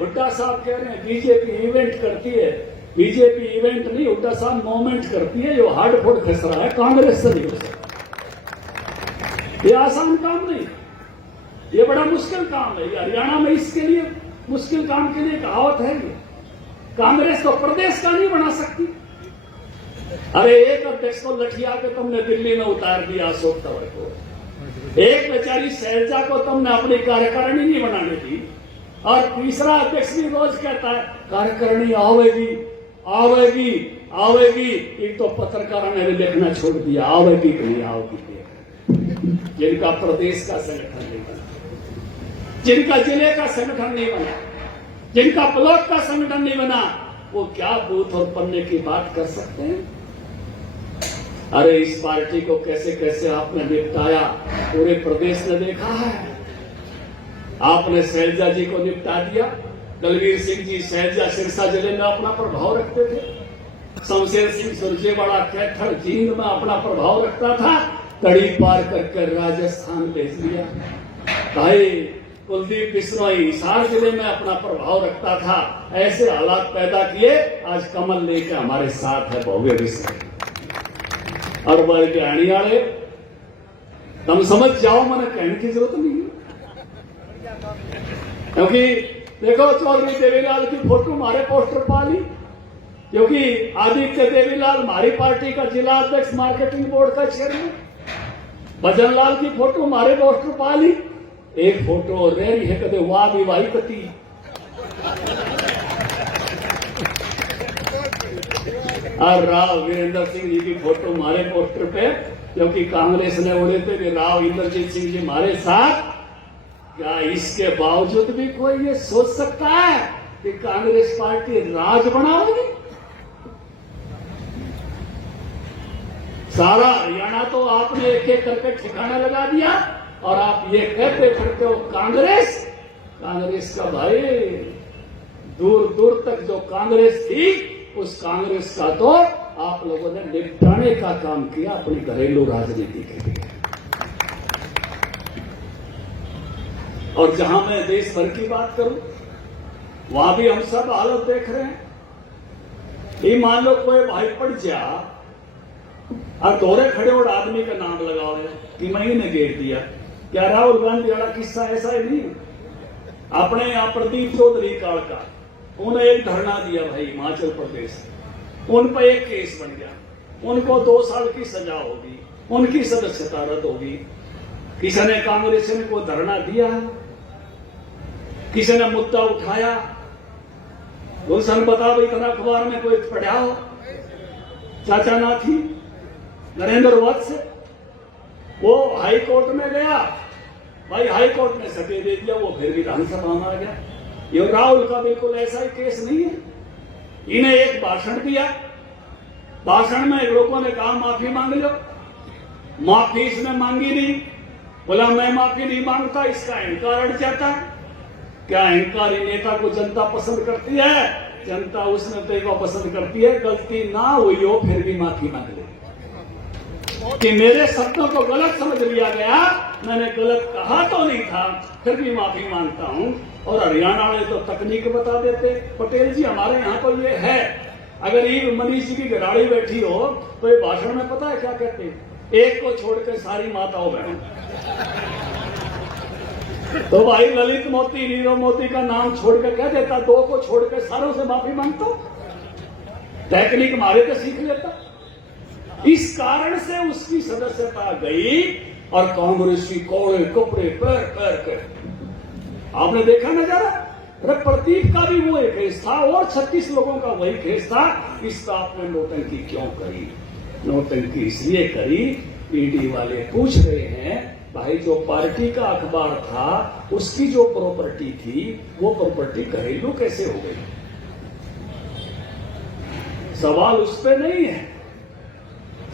हुड्डा साहब कह रहे हैं बीजेपी इवेंट करती है। बीजेपी इवेंट नहीं, हुड्डा साहब मोमेंट करती है। जो हार्ड फुट खसरा है कांग्रेस से नहीं हो सकता। ये आसान काम नहीं, ये बड़ा मुश्किल काम है। हरियाणा में इसके लिए मुश्किल काम के लिए कहावत है। ये कांग्रेस तो प्रदेश का नहीं बना सकती। अरे एक अध्यक्ष को लठिया के तुमने दिल्ली में उतार दिया, अशोक तंवर को। एक बेचारी शैलजा को तुमने अपनी कार्यकारिणी नहीं बनाने दी। और तीसरा अध्यक्ष भी रोज कहता है कार्यकारिणी आवेगी आवेगी आवेगी। एक तो पत्रकारों ने भी लिखना छोड़ दिया आवेगी कि नहीं आवेगी। जिनका प्रदेश का संगठन नहीं बना, जिनका जिले का संगठन नहीं बना, जिनका ब्लॉक का संगठन नहीं बना, वो क्या बूथ और पन्ने की बात कर सकते हैं। अरे इस पार्टी को कैसे कैसे आपने निपटाया, पूरे प्रदेश ने देखा है। आपने शैलजा जी को निपटा दिया। दलवीर सिंह जी शैलजा सिरसा जिले में अपना प्रभाव रखते थे। शमशेर सिंह सुरजेवाड़ा कैथल जींद में अपना प्रभाव रखता था। कड़ी पार करके राजस्थान भेज दिया। भाई कुलदीप बिश्नोई हिसार जिले में अपना प्रभाव रखता था। ऐसे हालात पैदा किए, आज कमल लेके हमारे साथ है भव्य विश्व। और वर्ग के आने वाले तुम समझ जाओ, मैंने कहने की जरूरत नहीं है। क्योंकि देखो चौधरी देवीलाल की फोटो हमारे पोस्टर पा ली, क्योंकि आदित्य देवीलाल हमारी पार्टी का जिला अध्यक्ष मार्केटिंग बोर्ड का चेयरमैन। भजन लाल की फोटो हमारे पोस्टर पा ली। एक फोटो रेरी है कदे वाह भी वाही कती। और राव वीरेंद्र सिंह जी की फोटो हमारे पोस्टर पे, क्योंकि कांग्रेस ने उड़े थे कि राव इंद्रजीत सिंह जी हमारे साथ। क्या इसके बावजूद भी कोई ये सोच सकता है कि कांग्रेस पार्टी राज बनाओगी? सारा हरियाणा तो आपने एक एक करके ठिकाना लगा दिया और आप ये कहते फिरते हो कांग्रेस। कांग्रेस का भाई दूर दूर तक जो कांग्रेस थी, उस कांग्रेस का तो आप लोगों ने निपटाने का काम किया अपनी घरेलू राजनीति के लिए। और जहां मैं देश भर की बात करूं, वहां भी हम सब हालत देख रहे हैं। ये मान लो कोई भाई पड़ जा और दौरे खड़े और आदमी का नाम लगाओ कि मैंने घेर दिया। क्या राहुल गांधी वाला किस्सा ऐसा ही नहीं? अपने यहाँ प्रदीप चौधरी काल का उन्हें एक धरना दिया भाई हिमाचल प्रदेश, उन पर एक केस बन गया, उनको 2 साल की सजा होगी, उनकी सदस्यता रद्द होगी। किसी ने कांग्रेस ने कोई धरना दिया, किसी ने मुद्दा उठाया? गुलशन बता भाई, इतना अखबार में कोई पढ़ा हो? चाचा ना थी नरेंद्र वत्स, वो हाई कोर्ट में गया भाई, हाई कोर्ट ने सटे दे दिया, वो फिर विधानसभा में आ गया। ये राहुल का बिल्कुल ऐसा ही केस नहीं है। इन्हें एक भाषण दिया, भाषण में लोगों ने कहा माफी मांग लो, माफी इसने मांगी नहीं। बोला मैं माफी नहीं मांगता, इसका अहंकार अड़ जाता है। क्या अहंकारी नेता को जनता पसंद करती है? जनता उस नेता को पसंद करती है गलती ना हुई हो फिर भी माफी मांग ले कि मेरे शब्दों को गलत समझ लिया गया, मैंने गलत कहा तो नहीं था, फिर भी माफी मांगता हूं। और हरियाणा वाले तो तकनीक बता देते। पटेल जी हमारे यहाँ तो ये है, अगर ये मनीष जी की घराड़ी बैठी हो तो ये भाषण में पता है क्या कहते हैं? एक को छोड़कर सारी माताओं बहन। तो भाई ललित मोती नीरव मोती का नाम छोड़कर कह देता, 2 को छोड़कर सारों से माफी मांगता। टेक्निक हमारे तो सीख लेता। इस कारण से उसकी सदस्यता गई और कांग्रेस की कोड़े कपड़े पैर पैर कर आपने देखा नजारा। अरे प्रदीप का भी वो एक केस था और 36 लोगों का वही केस था। इसका आपने नोटंकी क्यों करी? नोटंकी इसलिए करी, ईडी वाले पूछ रहे हैं भाई जो पार्टी का अखबार था उसकी जो प्रॉपर्टी थी वो प्रॉपर्टी घरेलू कैसे हो गई? सवाल उस पे नहीं है,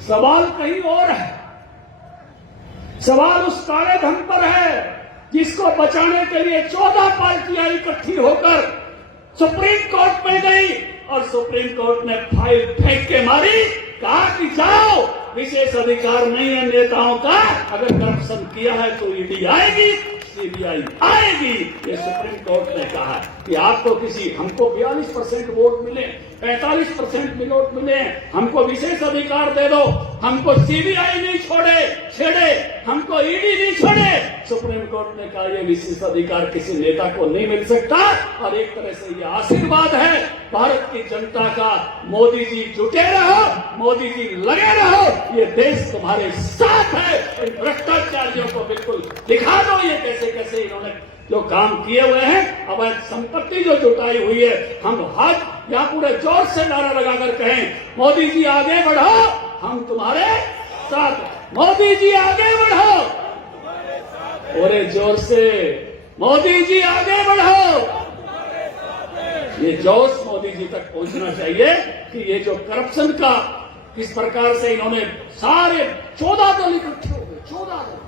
सवाल कहीं और है। सवाल उस काले धन पर है जिसको बचाने के लिए 14 पार्टियां इकट्ठी होकर सुप्रीम कोर्ट में गई और सुप्रीम कोर्ट ने फाइल फेंक के मारी, कहा कि जाओ, विशेष अधिकार नहीं है नेताओं का, अगर करप्शन किया है तो ईडी आएगी, सीबीआई आएगी। ये सुप्रीम कोर्ट ने कहा कि आपको हमको 42% वोट मिले, 45% वोट मिले, हमको विशेष अधिकार दे दो, हमको सीबीआई नहीं छेड़े, हमको ईडी नहीं छोड़े। सुप्रीम कोर्ट ने कहा ये विशेष अधिकार किसी नेता को नहीं मिल सकता। और एक तरह से ये आशीर्वाद है भारत की जनता का। मोदी जी जुटे रहो, मोदी जी लगे रहो, ये देश तुम्हारे साथ है। इन भ्रष्टाचारियों को बिल्कुल दिखा दो ये कैसे कैसे इन्होंने जो काम किए हुए हैं, अवैध संपत्ति जो जुटाई हुई है। हम हाथ यहाँ पूरे जोर से नारा लगाकर कहें मोदी जी आगे बढ़ो, हम तुम्हारे साथ। मोदी जी आगे बढ़ो, पूरे जोर से मोदी जी आगे बढ़ो। ये जोश मोदी जी तक पहुंचना चाहिए कि ये जो करप्शन का किस प्रकार से इन्होंने सारे 14 दल इकट्ठे हो गए, 14 दल।